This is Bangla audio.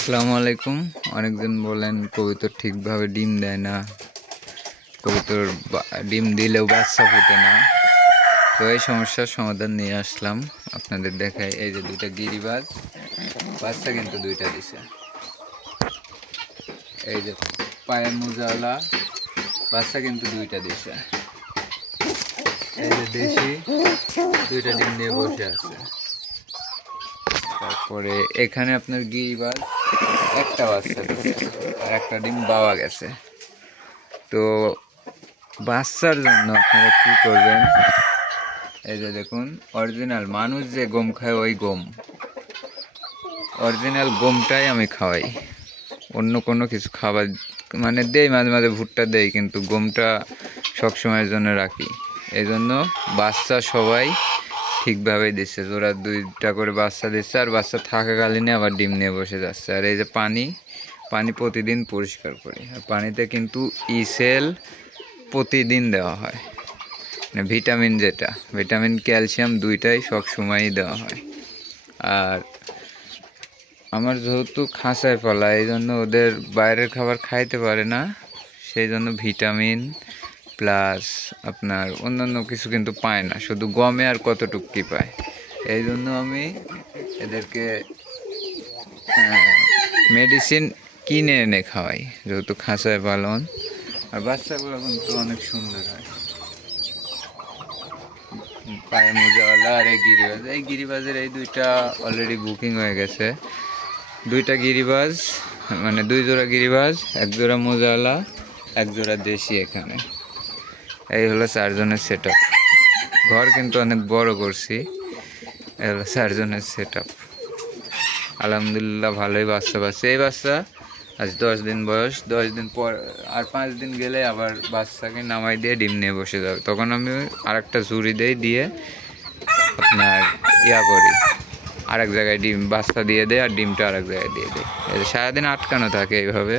আসসালামু আলাইকুম। অনেকজন বলেন কবুতর ঠিকভাবে ডিম দেয় না, কবুতর ডিম দিলেও বাচ্চা ফোটে না। তো এই সমস্যার সমাধান নিয়ে আসলাম আপনাদের দেখায়। এই যে দুইটা গিরিবাজ বাচ্চা কিন্তু দুইটা দিছে। এই যে পায়ে মোজাওয়ালা বাচ্চা কিন্তু দুইটা দিছে। এই যে দেশি দুইটা ডিম নিয়ে বসে আছে। তারপরে এখানে আপনার গিরিবাজ একটা বাচ্চা দিছে আর একটা ডিম পাওয়া গেছে। তো বাচ্চার জন্য আপনারা কি করবেন, এই যে দেখুন অরিজিনাল মানুষ যে গম খায় ওই গম, অরিজিনাল গমটাই আমি খাওয়াই। অন্য কোনো কিছু খাবার মানে দেই, মাঝে মাঝে ভুট্টা দেই, কিন্তু গমটা সবসময়ের জন্য রাখি। এই জন্য বাচ্চা সবাই ঠিকভাবেই দিচ্ছে। ওরা দুইটা করে বাচ্চা দিচ্ছে আর বাচ্চা থাকাকালীনে আবার ডিম নিয়ে বসে যাচ্ছে। আর এই যে পানি পানি প্রতিদিন পরিষ্কার করি। আর পানিতে কিন্তু ইসেল প্রতিদিন দেওয়া হয়, মানে ভিটামিন, যেটা ভিটামিন ক্যালসিয়াম দুইটাই সব সময়ই দেওয়া হয়। আর আমার যেহেতু খাঁচায় পালা, এই জন্য ওদের বাইরের খাবার খাইতে পারে না, সেই জন্য ভিটামিন প্লাস আপনার অন্যান্য কিছু কিন্তু পায় না, শুধু গমে আর কতটুক কী পায়। এই জন্য আমি এদেরকে মেডিসিন কিনে এনে খাওয়াই, যেহেতু খাঁচায় পালন। আর বাচ্চাগুলো কিন্তু অনেক সুন্দর হয়। পায়ে মোজাওয়ালা আর এই গিরিবাজের এই দুইটা অলরেডি বুকিং হয়ে গেছে। দুইটা গিরিবাজ মানে দুই জোড়া গিরিবাজ, এক জোড়া মোজাওয়ালা, এক জোড়া দেশি। এখানে এই হলো চারজনের সেট আপ। ঘর কিন্তু অনেক বড় করছি। এই হলো চারজনের সেট আপ। আলহামদুলিল্লাহ ভালোই বাচ্চা পাচ্ছে। এই বাচ্চা আজ 10 দিন বয়স, 10 দিন পর আর 5 দিন গেলে আবার বাচ্চাকে নামাই দিয়ে ডিম নিয়ে বসে যাবে। তখন আমি আরেকটা ঝুড়ি দিয়ে আপনার করি, আরেক জায়গায় ডিম বাচ্চা দিয়ে দেয় আর ডিমটা আরেক জায়গায় দিয়ে দেয়। সারাদিন আটকানো থাকে এইভাবে।